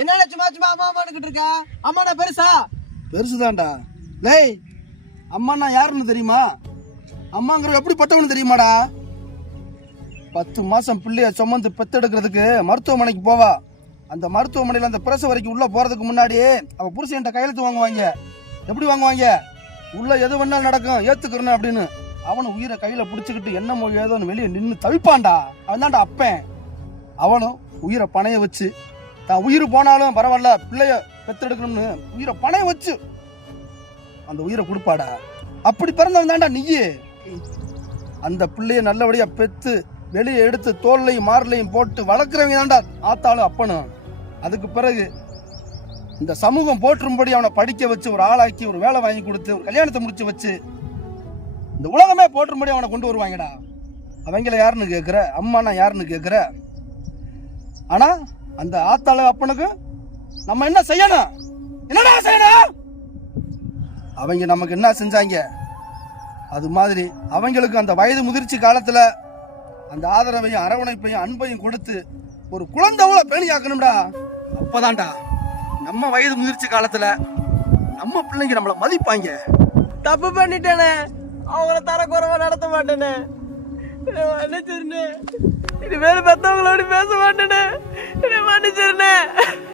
என்னடா சும்மா சும்மா அம்மா அம்மானுக்கிட்டு இருக்க? அம்மாடா பெருசா? பெருசுதான்டா. லேய் அம்மாண்ணா யாருன்னு தெரியுமா? அம்மாங்கிற எப்படிப்பட்டவனு தெரியுமாடா? பத்து மாசம் பிள்ளைய சுமந்து பெத்தெடுக்கிறதுக்கு மருத்துவமனைக்கு போவா. அந்த மருத்துவமனையில் அந்த பிரசவ வரைக்கும் உள்ள போறதுக்கு முன்னாடி அவ புருஷன்ட்ட கையெழுத்து வாங்குவாங்க. எப்படி வாங்குவாங்க? உள்ள எது வேணாலும் நடக்கும் ஏத்துக்கிறேன் அப்படின்னு. அவனும் உயிரை கையில பிடிச்சிக்கிட்டு என்னமோ ஏதோன்னு வெளியே நின்று தவிப்பான்டா. அவன் தான்டா அப்பேன். அவனும் உயிரை பணைய வச்சு தான் உயிர் போனாலும் பரவாயில்ல பிள்ளைய பெத்தெடுக்கணும்னு உயிரை பணைய வச்சு அந்த உயிரை கொடுப்பாடா. அப்படி பிறந்தவன் தான்டா நீயே. அந்த பிள்ளைய நல்லபடியா பெத்து வெளியே எடுத்து தோல்லையும் மார்லையும் போட்டு வளர்க்குறவங்க தான்டா ஆத்தாளும் அப்பனும். அதுக்கு பிறகு இந்த சமூகம் போற்றும்படி அவனை படிக்க வச்சு ஒரு ஆளாக்கி ஒரு வேலை வாங்கி கொடுத்து ஒரு கல்யாணத்தை முடிச்சு வச்சு இந்த உலகமே போற்றும்படி அவனை கொண்டு வருவாங்கடா. அவங்கள யாருன்னு கேட்குற அம்மானா யாருன்னு கேட்குற ஆனால் அந்த ஆத்தாள அப்பனுக்கு நம்ம என்ன செய்யணும்? என்னடா செய்யணும்? அவங்க நமக்கு என்ன செஞ்சாங்க? அது மாதிரி அவங்களுக்கு அந்த வயது முதிர்ச்சி காலத்தில் அந்த ஆதரவையும் அரவணைப்பையும் அன்பையும் கொடுத்து ஒரு குழந்தைவுல பேணியாக்கணும்டா. அப்போதான்டா. நம்ம வயது முதிர்ச்சி காலத்தில் நம்ம பிள்ளைங்க நம்மளை மதிப்பாங்க. தப்பு பண்ணிட்டேனே. அவங்கள தர நடத்த மாட்டேனே. மன்னிச்சிருந்தேன் இனிமேல் பெற்றவங்களோட பேச மாட்டேனே. மன்னிச்சிருந்தேன்